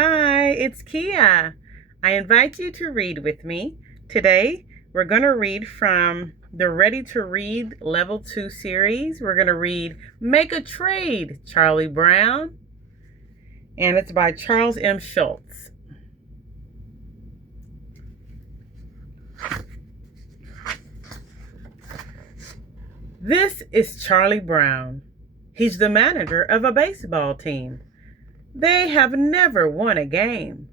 Hi, it's Kia. I invite you to read with me. Today, we're going to read from the Ready to Read Level 2 series. We're going to read Make a Trade, Charlie Brown, and it's by Charles M Schultz. This is Charlie Brown. He's the manager of a baseball team. They have never won a game.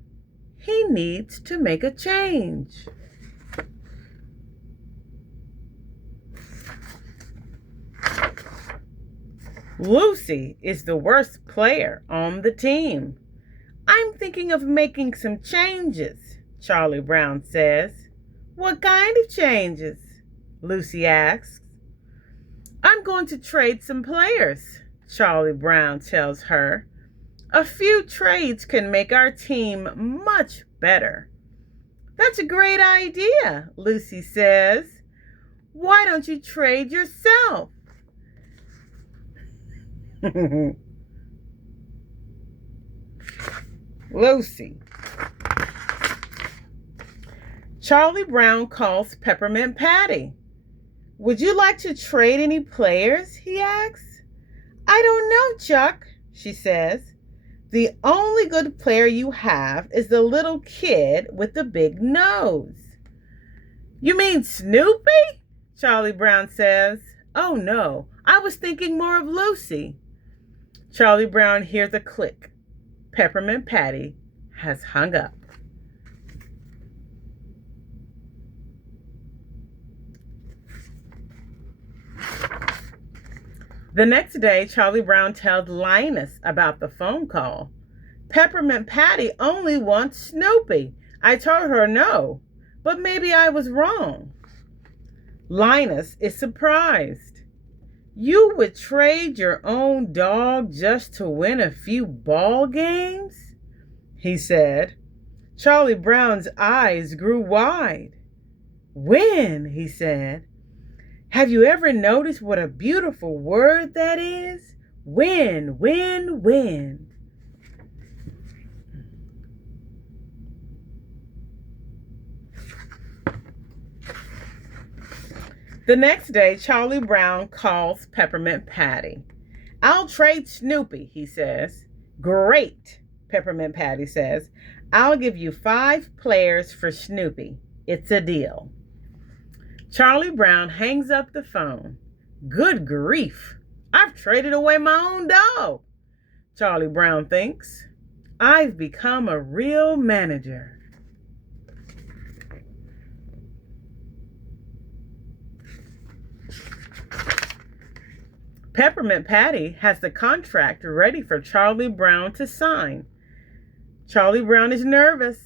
He needs to make a change. Lucy is the worst player on the team. I'm thinking of making some changes, Charlie Brown says. What kind of changes? Lucy asks. I'm going to trade some players, Charlie Brown tells her. A few trades can make our team much better. That's a great idea, Lucy says. Why don't you trade yourself? Lucy. Charlie Brown calls Peppermint Patty. Would you like to trade any players? He asks. I don't know, Chuck, she says. The only good player you have is the little kid with the big nose. You mean Snoopy? Charlie Brown says. Oh no, I was thinking more of Lucy. Charlie Brown hears a click. Peppermint Patty has hung up. The next day, Charlie Brown tells Linus about the phone call. Peppermint Patty only wants Snoopy. I told her no, but maybe I was wrong. Linus is surprised. You would trade your own dog just to win a few ball games? He said. Charlie Brown's eyes grew wide. Win, he said. Have you ever noticed what a beautiful word that is? Win, win, win. The next day, Charlie Brown calls Peppermint Patty. I'll trade Snoopy, he says. Great, Peppermint Patty says. I'll give you 5 players for Snoopy. It's a deal. Charlie Brown hangs up the phone. Good grief, I've traded away my own dog, Charlie Brown thinks. I've become a real manager. Peppermint Patty has the contract ready for Charlie Brown to sign. Charlie Brown is nervous.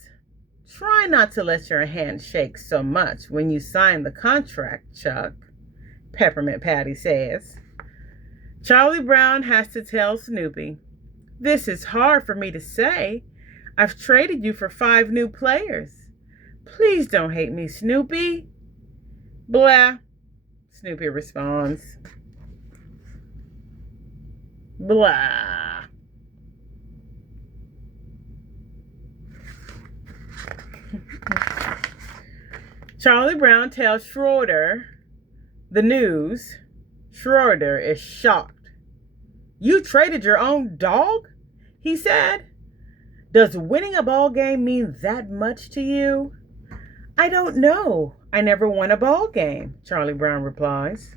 Try not to let your hand shake so much when you sign the contract, Chuck, Peppermint Patty says. Charlie Brown has to tell Snoopy, this is hard for me to say. I've traded you for 5 new players. Please don't hate me, Snoopy. Blah, Snoopy responds. Blah. Charlie Brown tells Schroeder the news. Schroeder is shocked. You traded your own dog? He said. Does winning a ball game mean that much to you? I don't know. I never won a ball game, Charlie Brown replies.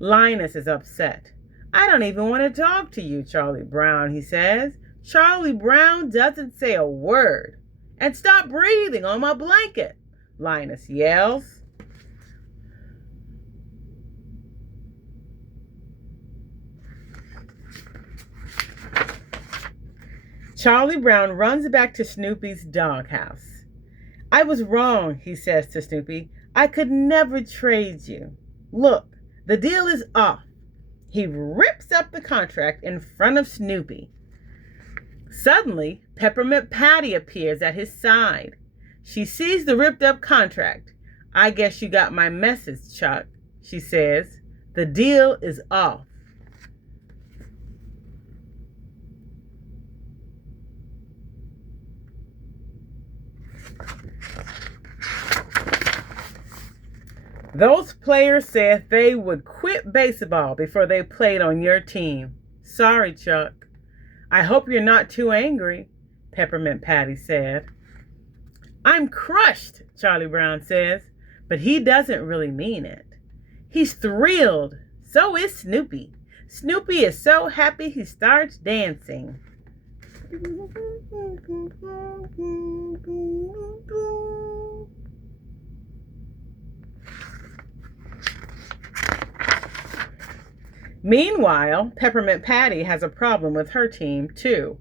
Linus is upset. I don't even want to talk to you, Charlie Brown, he says. Charlie Brown doesn't say a word. And stop breathing on my blanket, Linus yells. Charlie Brown runs back to Snoopy's doghouse. I was wrong, he says to Snoopy. I could never trade you. Look, the deal is off. He rips up the contract in front of Snoopy. Suddenly, Peppermint Patty appears at his side. She sees the ripped up contract. I guess you got my message, Chuck, she says. The deal is off. Those players said they would quit baseball before they played on your team. Sorry, Chuck. I hope you're not too angry, Peppermint Patty said. I'm crushed, Charlie Brown says, but he doesn't really mean it. He's thrilled. So is Snoopy. Snoopy is so happy he starts dancing. Meanwhile, Peppermint Patty has a problem with her team, too.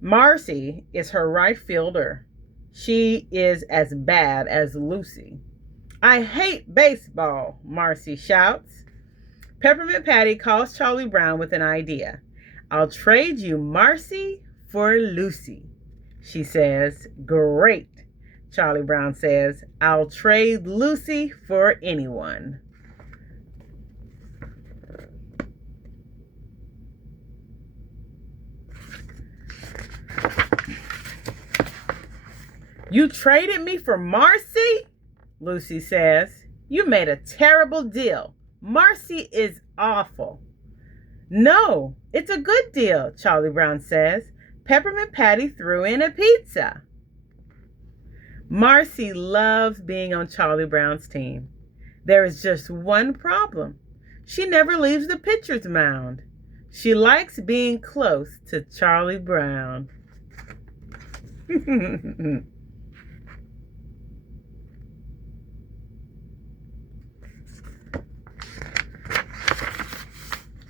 Marcy is her right fielder. She is as bad as Lucy. I hate baseball, Marcy shouts. Peppermint Patty calls Charlie Brown with an idea. I'll trade you Marcy for Lucy, she says. Great, Charlie Brown says. I'll trade Lucy for anyone. You traded me for Marcy? Lucy says. You made a terrible deal. Marcy is awful. No, it's a good deal, Charlie Brown says. Peppermint Patty threw in a pizza. Marcy loves being on Charlie Brown's team. There is just one problem. She never leaves the pitcher's mound. She likes being close to Charlie Brown.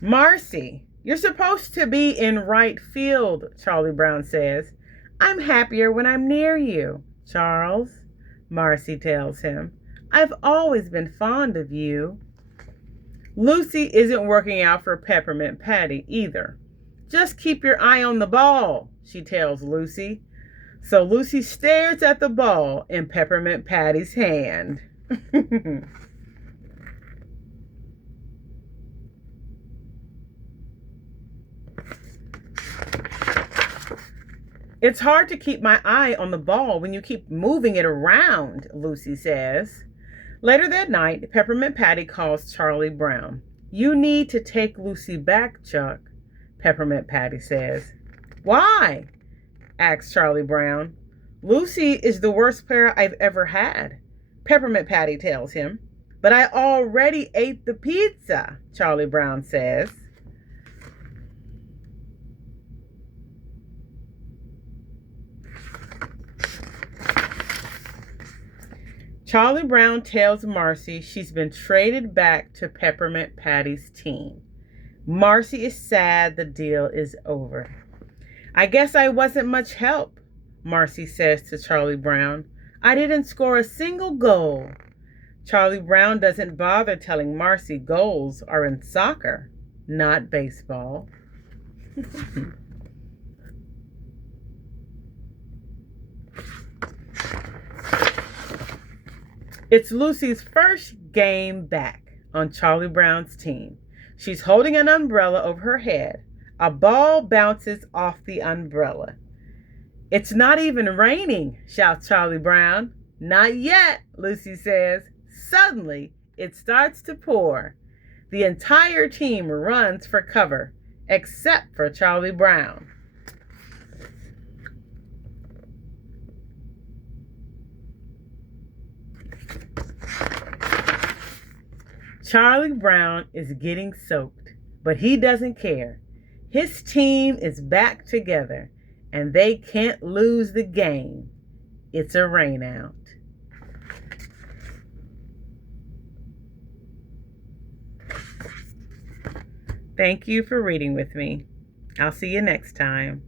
Marcy, you're supposed to be in right field, Charlie Brown says. I'm happier when I'm near you, Charles, Marcy tells him. I've always been fond of you. Lucy isn't working out for Peppermint Patty either. Just keep your eye on the ball, she tells Lucy. So Lucy stares at the ball in Peppermint Patty's hand. It's hard to keep my eye on the ball when you keep moving it around, Lucy says. Later that night, Peppermint Patty calls Charlie Brown. You need to take Lucy back, Chuck, Peppermint Patty says. Why? Asks Charlie Brown. Lucy is the worst player I've ever had, Peppermint Patty tells him. But I already ate the pizza, Charlie Brown says. Charlie Brown tells Marcy she's been traded back to Peppermint Patty's team. Marcy is sad the deal is over. I guess I wasn't much help, Marcy says to Charlie Brown. I didn't score a single goal. Charlie Brown doesn't bother telling Marcy goals are in soccer, not baseball. It's Lucy's first game back on Charlie Brown's team. She's holding an umbrella over her head. A ball bounces off the umbrella. It's not even raining, shouts Charlie Brown. Not yet, Lucy says. Suddenly, it starts to pour. The entire team runs for cover, except for Charlie Brown. Charlie Brown is getting soaked, but he doesn't care. His team is back together, and they can't lose the game. It's a rainout. Thank you for reading with me. I'll see you next time.